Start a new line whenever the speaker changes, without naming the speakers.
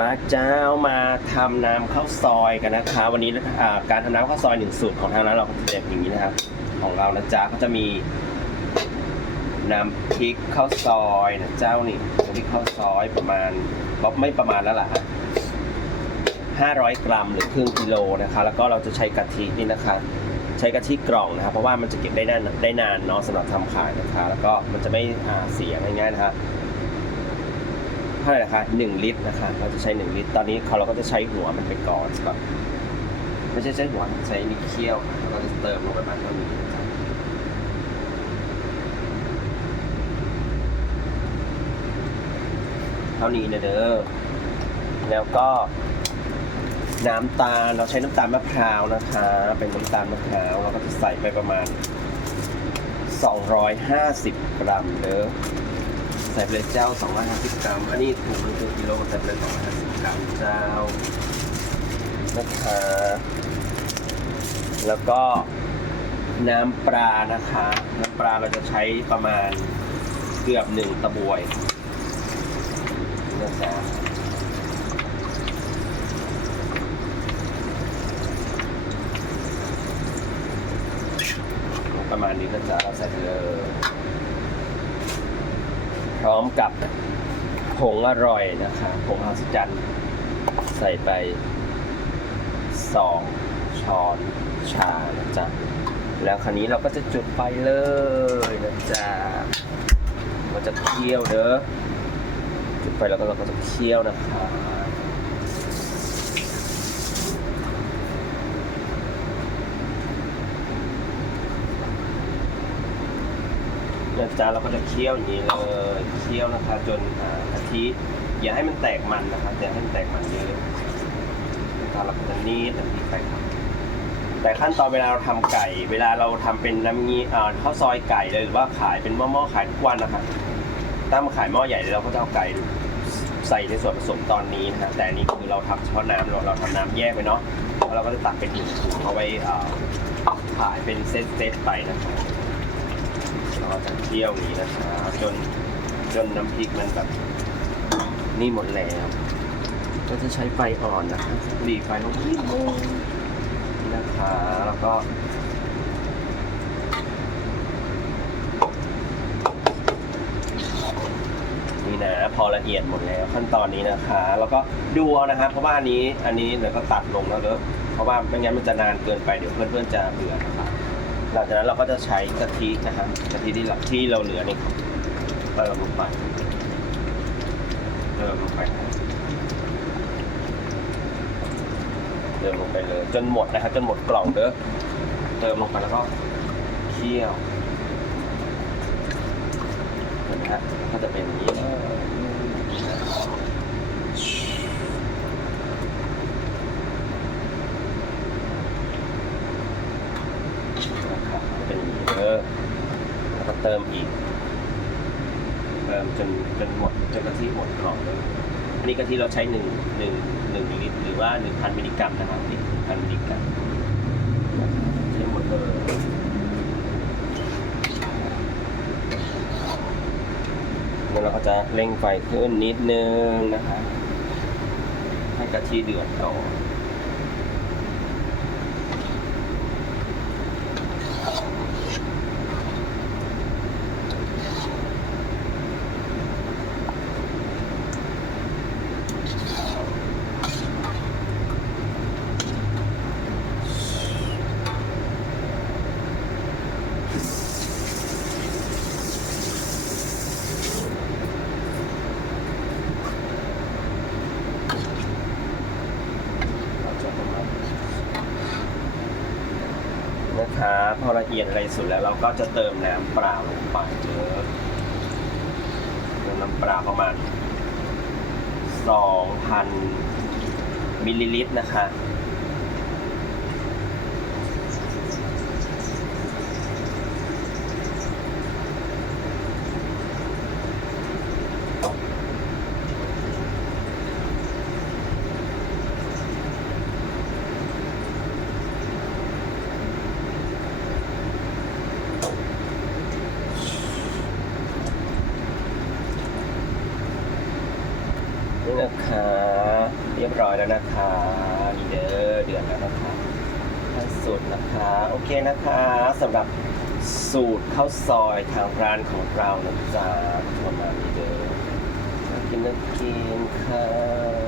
มาเจ้ามาทำน้ำข้าวซอยกันนะคะ วันนี้การทำน้ำข้าวซอยหนึ่งสูตรของทางร้านเราก็จะเป็นอย่างนี้นะครับ ของเรานะจ๊ะก็จะมีน้ำพริกข้าวซอยนะเจ้านี่น้ำพริกข้าวซอยประมาณไม่ประมาณแล้วล่ะ500 กรัมหรือครึ่งกิโลนะคะ แล้วก็เราจะใช้กะทินี่นะคะ ใช้กะทิกล่องนะครับ เพราะว่ามันจะเก็บได้นานได้นานเนาะสำหรับทำขายนะคะ แล้วก็มันจะไม่เสียง่ายๆนะคะ เท่าไหร่นะคะหนึ่งลิตรนะคะเราจะใช้หนึ่งลิตร ตอนนี้เขาเราก็จะใช้หัวมันไปก่อนก่อนไม่ใช่ใช้หัวใช้นี่เคี่ยวแล้วก็จะเติมลงไปบ้างเท่านี้เท่านี้นะเด้อแล้วก็น้ำตาลเราใช้น้ำตาลมะพร้าวนะคะ เป็นน้ำตาลมะพร้าวเราก็จะใส่ไปประมาณ 250 กรัมเด้อ ใส่ไปเลยเจ้า250กรัม อันนี้ถุงนึงคือกิโลใส่ไปเลย250กรัมเจ้านะคะแล้วก็น้ำปลานะคะ น้ำปลาเราจะใช้ประมาณเกือบหนึ่งตะบวยนะจ๊ะประมาณนี้นะจ๊ะเราใส่เลย พร้อมกับผงอร่อยนะคะผงฮัสจันใส่ไปสองช้อนชานะจ๊ะแล้วคราวนี้เราก็จะจุดไฟเลยนะจ๊ะเราจะเคี่ยวเด้อจุดไฟแล้วก็เราก็จะเคี่ยวนะคะ นะจ๊ะเราก็จะเคี่ยวอย่างนี้เลยเคี่ยวนะคะจนอ่ากะทิอย่าให้มันแตกมันนะครับอย่าให้มันแตกมันเยอะนะครับเราก็จะนีดกะทิไปครับแต่ขั้นตอนเวลาเราทำไก่ เวลาเราทำเป็นน้ำงี้อ่าข้าวซอยไก่เลยหรือว่าขายเป็นหม้อๆขายทุกวันนะครับถ้ามาขายหม้อใหญ่เลยเราก็จะเอาไก่ใส่ในส่วนผสมตอนนี้นะแต่อันนี้คือเราทำเฉพาะน้ำเราเราทำน้ำแยกไปเนาะแล้วเราก็จะตักเป็นถุงๆเอาไว้อ่าขายเป็นเซตๆไปนะครับ เราจะเคี่ยวอย่นี้นะคะจนจนน้ำพริกมันแบบนี่หมดแล้ว ก็จะใช้ไฟอ่อนนะคะหลีไฟลงนิดนึงนะคะแล้วก็นี่นะพอละเอียดหมดแล้วขั้นตอนนี้นะคะ แล้วก็ดูเอานะคะเพราะว่าอันนี้อันนี้เดี๋ยวก็ตัดลงแล้วเด้อเพราะว่าไม่งั้นมันจะนานเกินไปเดี๋ยวเพื่อนๆจะเบื่อนะคะ หลังจากนั้นเราก็จะใช้กะทินะครับกะทิที่เราที่เราเหลือนี่เติมลงไปเติมลงไปเติมลงไปเลย จนหมดนะครับจนหมดกล่องเด้อเติมลงไปแล้วก็เคี่ยวเห็นไหมฮะก็จะเป็นอย่างนี้นะครับเป็นอย่างนี้เด้อแล้วก็ เติมอีก เติมจนจนหมดจนกะทิหมดกล่องเลยอันนี้กะทิเราใช้หนึ่งหนึ่งหนึ่งลิตรหรือว่าหนึ่งพันมิลลิกรัมนะครับนี่พันมิลลิกรัมใช้หมดเลยแล้วเราก็จะเร่งไฟขึ้นนิดนึงนะคะให้กะทิเดือดก่อนเราจะประมาณ นะคะพอละเอียดอะไรสุดแล้วเราก็จะเติมน้ำเปล่าลงไปเยอะเติมน้ำเปล่าประมาณ 2,000มิลลิลิตรนะคะ นี่นะคะ เรียบร้อยแล้วนะคะนี่เด้อเดือนแล้วนะคะขั้นสุดนะคะ โอเคนะคะสำหรับสูตรข้าวซอยทางร้านของเรานะจ๊ะประมาณนี้เด้อกินนะกินค่ะ